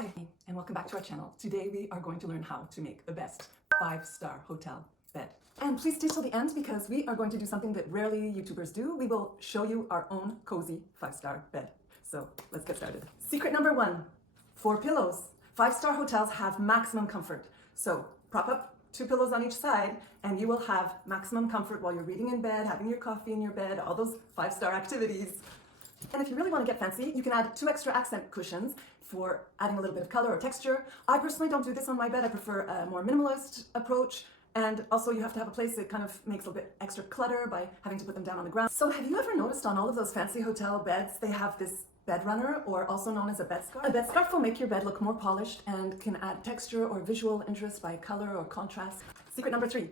Hi, and welcome back to our channel. Today we are going to learn how to make the best 5-star hotel bed. And please stay till the end because we are going to do something that rarely YouTubers do. We will show you our own cozy 5-star bed. So let's get started. Secret number 1, 4 pillows. 5-star hotels have maximum comfort. So prop up 2 pillows on each side and you will have maximum comfort while you're reading in bed, having your coffee in your bed, all those 5-star activities. And if you really want to get fancy, you can add 2 extra accent cushions for adding a little bit of color or texture. I personally don't do this on my bed. I prefer a more minimalist approach. And also you have to have a place that kind of makes a little bit extra clutter by having to put them down on the ground. So have you ever noticed on all of those fancy hotel beds, they have this bed runner, or also known as a bed scarf? A bed scarf will make your bed look more polished and can add texture or visual interest by color or contrast. Secret number 3.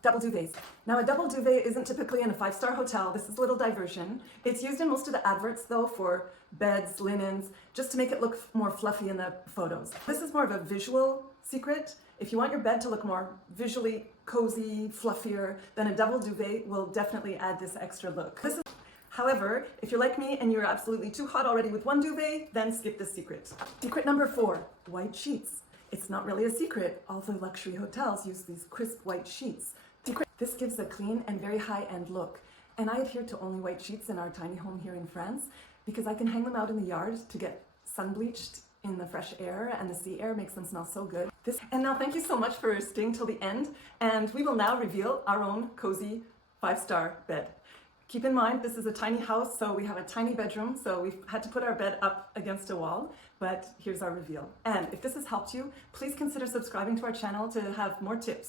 Double duvets. Now, a double duvet isn't typically in a 5-star hotel. This is a little diversion. It's used in most of the adverts though for beds, linens, just to make it look more fluffy in the photos. This is more of a visual secret. If you want your bed to look more visually cozy, fluffier, then a double duvet will definitely add this extra look. However, if you're like me and you're absolutely too hot already with one duvet, then skip this secret. Secret number 4, white sheets. It's not really a secret. All the luxury hotels use these crisp white sheets. This gives a clean and very high-end look. And I adhere to only white sheets in our tiny home here in France because I can hang them out in the yard to get sun-bleached in the fresh air, and the sea air makes them smell so good. And now thank you so much for staying till the end, and we will now reveal our own cozy 5-star bed. Keep in mind, this is a tiny house, so we have a tiny bedroom, so we've had to put our bed up against a wall, but here's our reveal. And if this has helped you, please consider subscribing to our channel to have more tips.